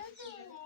Yes,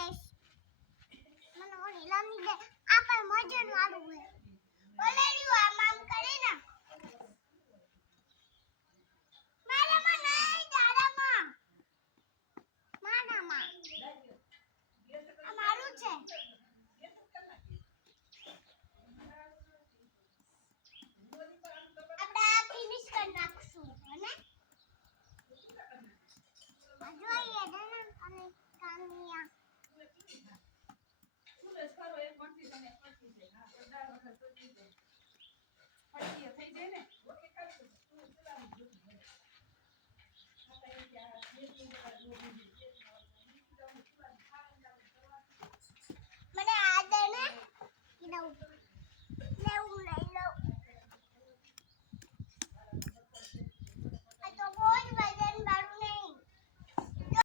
લઈશ મને ઓલી લાંબી દે આ પર મજન વાળું હોય. ઓલેડ્યું આ મામ કરી ના. મારામાં આપણે આ ફિનિશ કરી જોઈએ અને કામિયા